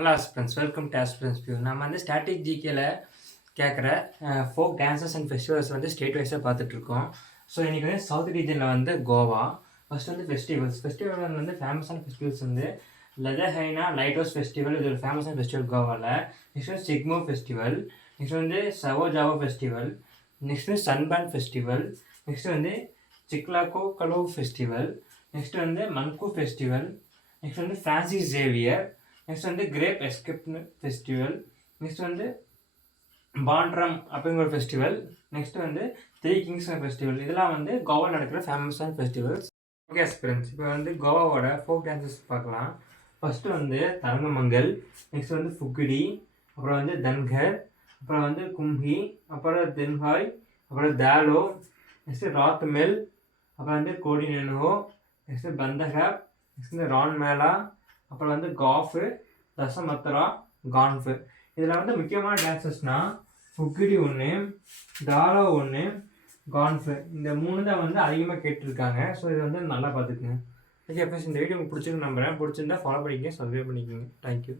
Hello friends, welcome to aspirants view. நம்ம வந்து static ஜிகேல கேட்குற ஃபோக் டான்சஸ் அண்ட் ஃபெஸ்டிவல்ஸ் வந்து ஸ்டேட் வைஸாக பார்த்துட்ருக்கோம். ஸோ இன்றைக்கி வந்து சவுத் ரீஜனில் வந்து கோவா. ஃபஸ்ட் வந்து ஃபெஸ்டிவல் வந்து ஃபேமஸான ஃபெஸ்டிவல்ஸ் வந்து லெதஹைனா லைட் ஹவுஸ் ஃபெஸ்டிவல், இது ஒரு ஃபேமஸான ஃபெஸ்டிவல் கோவாவில். நெக்ஸ்ட் வந்து சிக்மோ ஃபெஸ்டிவல், நெக்ஸ்ட் வந்து சவோஜாவோ ஃபெஸ்டிவல், நெக்ஸ்ட் வந்து சன்பேன் ஃபெஸ்டிவல், நெக்ஸ்ட் வந்து சிக்லாகோ கலோ ஃபெஸ்டிவல், நெக்ஸ்ட் வந்து மன்கு ஃபெஸ்டிவல், நெக்ஸ்ட் வந்து ஃப்ரான்சிஸ் ஜேவியர், நெக்ஸ்ட் வந்து கிரேப் எஸ்கேப்னு ஃபெஸ்டிவல், நெக்ஸ்ட் வந்து பாண்ட்ரம் அப்படிங்கிற ஒரு ஃபெஸ்டிவல், நெக்ஸ்ட் வந்து த்ரீ கிங்ஸ் ஃபெஸ்டிவல். இதெல்லாம் வந்து கோவாவில் நடக்கிற ஃபேமஸான ஃபெஸ்டிவல்ஸ். ஓகே ஃப்ரெண்ட்ஸ், இப்போ வந்து கோவாவோட ஃபோக் டான்சஸ் பார்க்கலாம். ஃபஸ்ட்டு வந்து தரங்கமங்கல், நெக்ஸ்ட் வந்து ஃபுக்குடி, அப்புறம் வந்து தன்கர், அப்புறம் வந்து கும்ஹி, அப்புறம் தென்ஹாய், அப்புறம் தாலோ, நெக்ஸ்ட்டு ராத்மெல், அப்புறம் வந்து கோடினெனுஹோ, நெக்ஸ்ட்டு பந்தகப், நெக்ஸ்ட் வந்து ரான் மேலா, அப்புறம் வந்து காஃபு, தசமத்ரா, கான்ஃபு. இதில் வந்து முக்கியமான டான்சஸ்னால் ஃபுக்குடி ஒன்று, தாலோ ஒன்று, கான்ஃபு. இந்த மூணு தான் வந்து அதிகமாக கேட்டிருக்காங்க. ஸோ இதை வந்து நல்லா பார்த்துக்குங்க. ஓகே ஃப்ரெண்ட்ஸ், இந்த வீடியோ உங்களுக்கு பிடிச்சிருக்கு நம்புறேன். பிடிச்சிருந்தா ஃபாலோ பண்ணிக்கங்க, சப்ஸ்கிரைப் பண்ணிக்கோங்க. தேங்க்யூ.